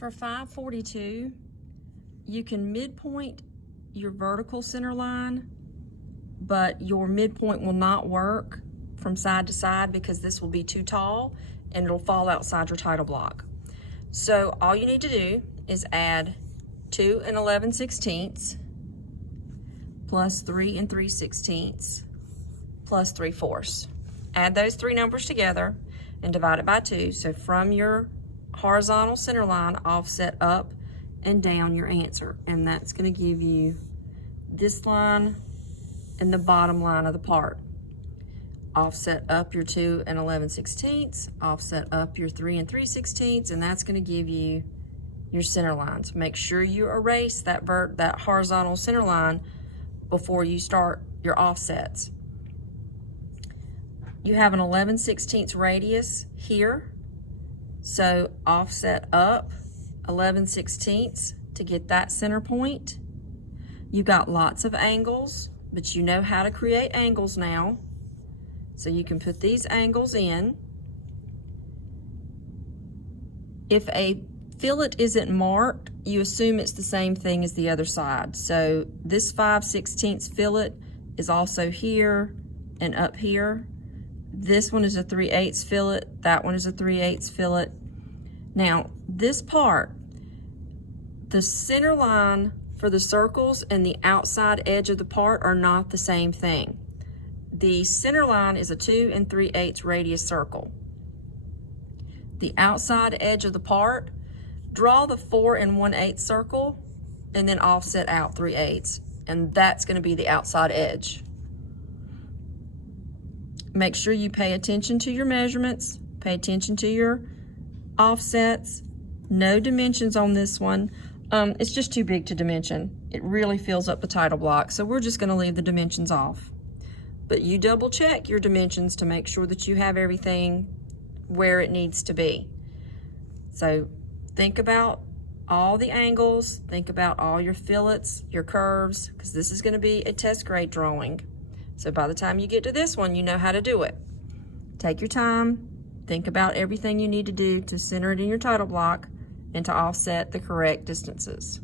For 542, you can midpoint your vertical center line, but your midpoint will not work from side to side because this will be too tall and it'll fall outside your title block. So all you need to do is add 2 11/16 plus 3 3/16 plus 3/4. Add those three numbers together and divide it by 2. So from your horizontal center line, offset up and down your answer. And that's going to give you this line and the bottom line of the part. Offset up your 2 11/16, offset up your 3 3/16, and that's going to give you your center lines. Make sure you erase that horizontal center line before you start your offsets. You have an 11/16 radius here, so offset up 11/16 to get that center point. You got lots of angles, but you know how to create angles now. So you can put these angles in. If a fillet isn't marked, you assume it's the same thing as the other side. So this 5/16 fillet is also here and up here. This one is a 3/8 fillet. That one is a 3/8 fillet. Now, this part, the center line for the circles and the outside edge of the part are not the same thing. The center line is a 2 3/8 radius circle. The outside edge of the part, draw the 4 1/8 circle and then offset out 3/8, and that's going to be the outside edge. Make sure you pay attention to your measurements, pay attention to your offsets. No dimensions on this one. It's just too big to dimension. It really fills up the title block, so we're just going to leave the dimensions off. But you double check your dimensions to make sure that you have everything where it needs to be. So think about all the angles, think about all your fillets, your curves, because this is going to be a test grade drawing. So by the time you get to this one, you know how to do it. Take your time, think about everything you need to do to center it in your title block and to offset the correct distances.